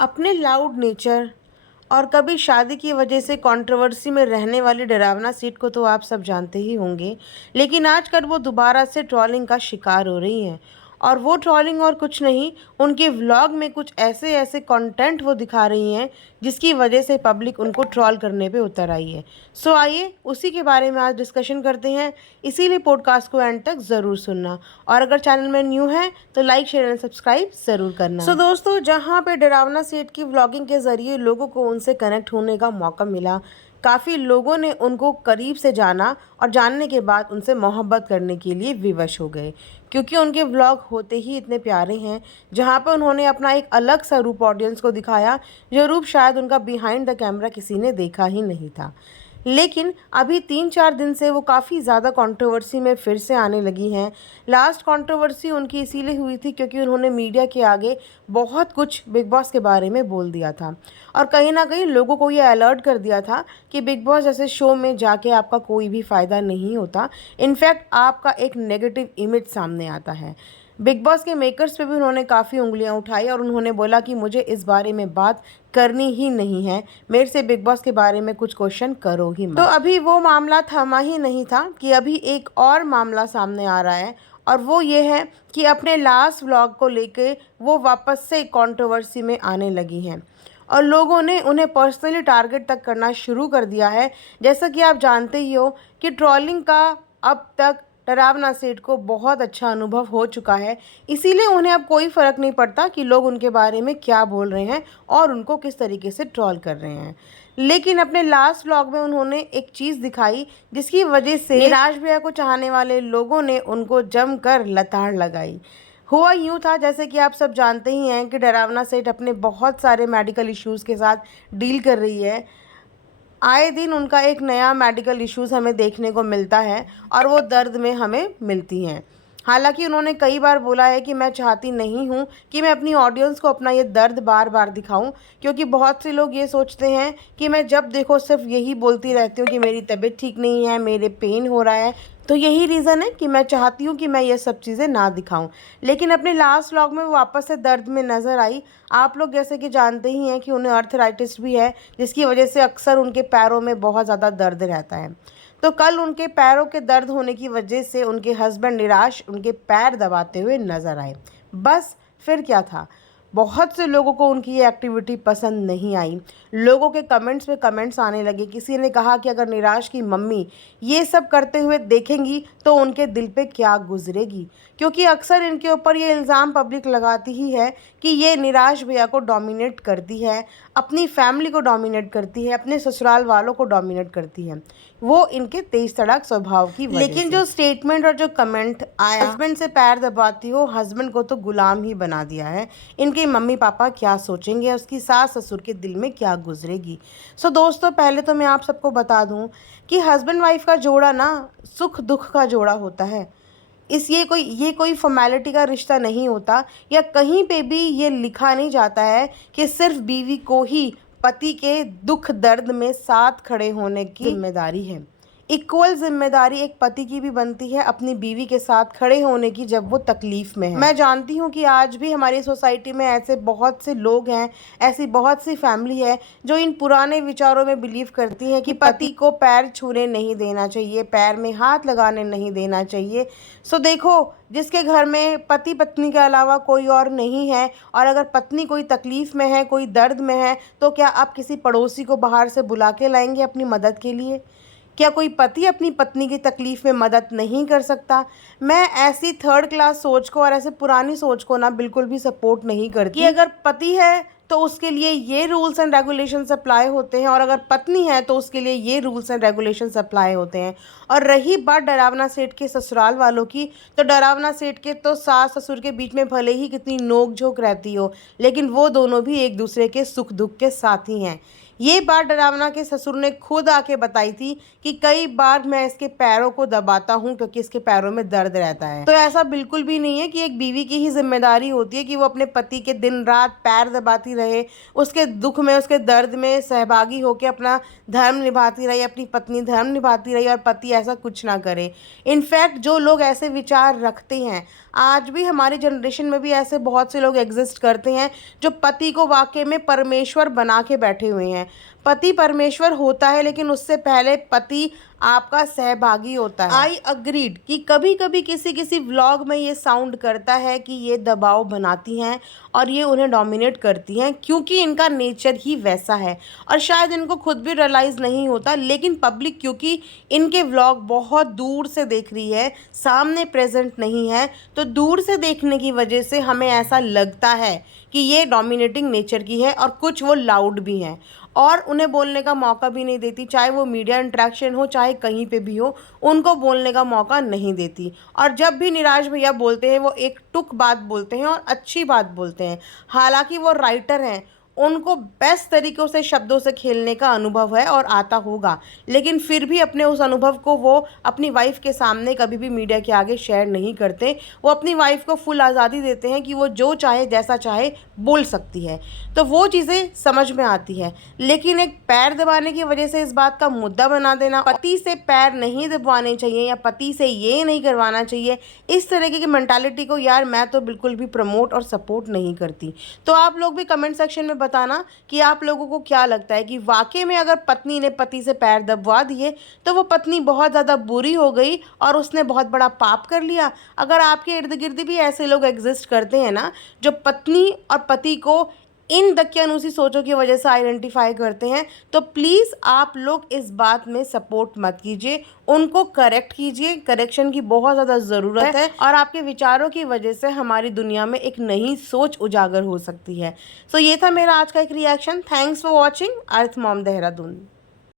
अपने loud nature और कभी शादी की वजह से कंट्रोवर्सी में रहने वाली डरावना सीट को तो आप सब जानते ही होंगे। लेकिन आजकल वो दोबारा से ट्रोलिंग का शिकार हो रही हैं। और वो ट्रोलिंग और कुछ नहीं, उनके व्लॉग में कुछ ऐसे ऐसे कंटेंट वो दिखा रही हैं जिसकी वजह से पब्लिक उनको ट्रोल करने पे उतर आई है। सो आइए उसी के बारे में आज डिस्कशन करते हैं। इसीलिए पॉडकास्ट को एंड तक ज़रूर सुनना, और अगर चैनल में न्यू है तो लाइक शेयर एंड सब्सक्राइब ज़रूर करना। सो दोस्तों, जहाँ पे डरावना सेठ की व्लॉगिंग के ज़रिए लोगों को उनसे कनेक्ट होने का मौका मिला, काफ़ी लोगों ने उनको करीब से जाना और जानने के बाद उनसे मोहब्बत करने के लिए विवश हो गए, क्योंकि उनके व्लॉग होते ही इतने प्यारे हैं। जहाँ पर उन्होंने अपना एक अलग सा रूप ऑडियंस को दिखाया, जो रूप शायद उनका बिहाइंड द कैमरा किसी ने देखा ही नहीं था। लेकिन अभी 3-4 दिन से वो काफ़ी ज़्यादा कंट्रोवर्सी में फिर से आने लगी हैं। लास्ट कंट्रोवर्सी उनकी इसीलिए हुई थी क्योंकि उन्होंने मीडिया के आगे बहुत कुछ बिग बॉस के बारे में बोल दिया था, और कहीं ना कहीं लोगों को ये अलर्ट कर दिया था कि बिग बॉस जैसे शो में जाके आपका कोई भी फ़ायदा नहीं होता। इनफैक्ट आपका एक नेगेटिव इमेज सामने आता है। बिग बॉस के मेकर्स पे भी उन्होंने काफ़ी उंगलियां उठाई और उन्होंने बोला कि मुझे इस बारे में बात करनी ही नहीं है, मेरे से बिग बॉस के बारे में कुछ क्वेश्चन करो ही मत। तो अभी वो मामला थमा ही नहीं था कि अभी एक और मामला सामने आ रहा है, और वो ये है कि अपने लास्ट व्लॉग को लेके वो वापस से कंट्रोवर्सी में आने लगी हैं, और लोगों ने उन्हें पर्सनली टारगेट तक करना शुरू कर दिया है। जैसा कि आप जानते ही हो कि ट्रोलिंग का अब तक डरावना सेठ को बहुत अच्छा अनुभव हो चुका है, इसीलिए उन्हें अब कोई फ़र्क नहीं पड़ता कि लोग उनके बारे में क्या बोल रहे हैं और उनको किस तरीके से ट्रोल कर रहे हैं। लेकिन अपने लास्ट व्लॉग में उन्होंने एक चीज़ दिखाई जिसकी वजह से निराश भैया को चाहने वाले लोगों ने उनको जमकर लताड़ लगाई। हुआ यूँ था, जैसे कि आप सब जानते ही हैं कि डरावना सेठ अपने बहुत सारे मेडिकल इश्यूज़ के साथ डील कर रही है। आए दिन उनका एक नया मेडिकल इश्यूज़ हमें देखने को मिलता है, और वो दर्द में हमें मिलती हैं। हालांकि उन्होंने कई बार बोला है कि मैं चाहती नहीं हूँ कि मैं अपनी ऑडियंस को अपना ये दर्द बार बार दिखाऊं, क्योंकि बहुत से लोग ये सोचते हैं कि मैं जब देखो सिर्फ यही बोलती रहती हूँ कि मेरी तबीयत ठीक नहीं है, मेरे पेन हो रहा है। तो यही रीज़न है कि मैं चाहती हूँ कि मैं ये सब चीज़ें ना दिखाऊं। लेकिन अपने लास्ट व्लॉग में वो वापस से दर्द में नज़र आई। आप लोग जैसे कि जानते ही हैं कि उन्हें अर्थराइटिस भी है, जिसकी वजह से अक्सर उनके पैरों में बहुत ज़्यादा दर्द रहता है। तो कल उनके पैरों के दर्द होने की वजह से उनके हस्बैंड निराश उनके पैर दबाते हुए नज़र आए। बस फिर क्या था, बहुत से लोगों को उनकी ये एक्टिविटी पसंद नहीं आई। लोगों के कमेंट्स पे कमेंट्स आने लगे। किसी ने कहा कि अगर निराश की मम्मी ये सब करते हुए देखेंगी तो उनके दिल पे क्या गुजरेगी, क्योंकि अक्सर इनके ऊपर ये इल्ज़ाम पब्लिक लगाती ही है कि ये निराश भैया को डोमिनेट करती है, अपनी फैमिली को डोमिनेट करती है, अपने ससुराल वालों को डोमिनेट करती है, वो इनके तेज तड़ाक स्वभाव की वजह लेकिन से। जो स्टेटमेंट और जो कमेंट आया, हस्बैंड से पैर दबाती हो, हस्बैंड को तो गुलाम ही बना दिया है, इनके मम्मी पापा क्या सोचेंगे, उसकी सास ससुर के दिल में क्या गुजरेगी। सो दोस्तों, पहले तो मैं आप सबको बता दूं कि हस्बैंड वाइफ का जोड़ा ना सुख दुख का जोड़ा होता है। ये कोई फॉर्मेलिटी का रिश्ता नहीं होता, या कहीं पे भी ये लिखा नहीं जाता है कि सिर्फ बीवी को ही पति के दुख दर्द में साथ खड़े होने की जिम्मेदारी है। इक्वल जिम्मेदारी एक पति की भी बनती है अपनी बीवी के साथ खड़े होने की जब वो तकलीफ में है। मैं जानती हूँ कि आज भी हमारी सोसाइटी में ऐसे बहुत से लोग हैं, ऐसी बहुत सी फैमिली है जो इन पुराने विचारों में बिलीव करती हैं कि पति को पैर छूने नहीं देना चाहिए, पैर में हाथ लगाने नहीं देना चाहिए। सो देखो, जिसके घर में पति पत्नी के अलावा कोई और नहीं है, और अगर पत्नी कोई तकलीफ़ में है, कोई दर्द में है, तो क्या आप किसी पड़ोसी को बाहर से बुला के लाएंगे अपनी मदद के लिए? क्या कोई पति अपनी पत्नी की तकलीफ़ में मदद नहीं कर सकता? मैं ऐसी थर्ड क्लास सोच को और ऐसे पुरानी सोच को ना बिल्कुल भी सपोर्ट नहीं करती कि अगर पति है तो उसके लिए ये रूल्स एंड रेगुलेशंस अप्लाई होते हैं, और अगर पत्नी है तो उसके लिए ये रूल्स एंड रेगुलेशंस अप्लाई होते हैं। और रही बात डरावना सेठ के ससुराल वालों की, तो डरावना सेठ के तो सास ससुर के बीच में भले ही कितनी नोक झोंक रहती हो, लेकिन वो दोनों भी एक दूसरे के सुख दुख के साथी हैं। ये बात डरावना के ससुर ने खुद आके बताई थी कि कई बार मैं इसके पैरों को दबाता हूँ क्योंकि इसके पैरों में दर्द रहता है। तो ऐसा बिल्कुल भी नहीं है कि एक बीवी की ही जिम्मेदारी होती है कि वो अपने पति के दिन रात पैर दबाती रहे, उसके दुख में उसके दर्द में सहभागी होकर अपना धर्म निभाती रही, अपनी पत्नी धर्म निभाती रही और पति ऐसा कुछ ना करे। इनफैक्ट जो लोग ऐसे विचार रखते हैं, आज भी हमारी जनरेशन में भी ऐसे बहुत से लोग एग्जिस्ट करते हैं जो पति को वाकई में परमेश्वर बना के बैठे हुए हैं। पति परमेश्वर होता है लेकिन उससे पहले पति आपका सहभागी होता है। आई अग्रीड कि कभी कभी किसी किसी व्लॉग में ये साउंड करता है कि ये दबाव बनाती हैं और ये उन्हें डोमिनेट करती हैं क्योंकि इनका नेचर ही वैसा है और शायद इनको खुद भी रियलाइज़ नहीं होता, लेकिन पब्लिक क्योंकि इनके व्लॉग बहुत दूर से देख रही है, सामने प्रेजेंट नहीं है, तो दूर से देखने की वजह से हमें ऐसा लगता है कि ये डोमिनेटिंग नेचर की है और कुछ वो लाउड भी हैं और उन्हें बोलने का मौका भी नहीं देती, चाहे वो मीडिया इंटरेक्शन हो चाहे कहीं पे भी हो, उनको बोलने का मौका नहीं देती। और जब भी निराज भैया बोलते हैं वो एक टुक बात बोलते हैं और अच्छी बात बोलते हैं। हालांकि वो राइटर हैं, उनको बेस्ट तरीक़ों से शब्दों से खेलने का अनुभव है और आता होगा, लेकिन फिर भी अपने उस अनुभव को वो अपनी वाइफ के सामने कभी भी मीडिया के आगे शेयर नहीं करते। वो अपनी वाइफ को फुल आज़ादी देते हैं कि वो जो चाहे जैसा चाहे बोल सकती है, तो वो चीज़ें समझ में आती है। लेकिन एक पैर दबाने की वजह से इस बात का मुद्दा बना देना, पति से पैर नहीं दबाने चाहिए या पति से ये नहीं करवाना चाहिए, इस तरीके की मेंटालिटी को यार मैं तो बिल्कुल भी प्रमोट और सपोर्ट नहीं करती। तो आप लोग भी कमेंट सेक्शन में बताना कि आप लोगों को क्या लगता है कि वाकई में अगर पत्नी ने पति से पैर दबवा दिए तो वो पत्नी बहुत ज़्यादा बुरी हो गई और उसने बहुत बड़ा पाप कर लिया। अगर आपके इर्द गिर्द भी ऐसे लोग एग्जिस्ट करते हैं ना जो पत्नी और पति को इन दकियानूसी सोचों की वजह से आइडेंटिफाई करते हैं, तो प्लीज़ आप लोग इस बात में सपोर्ट मत कीजिए, उनको करेक्ट कीजिए। करेक्शन की बहुत ज़्यादा ज़रूरत है और आपके विचारों की वजह से हमारी दुनिया में एक नई सोच उजागर हो सकती है। सो ये था मेरा आज का एक reaction. Thanks for watching earth mom Dehradun.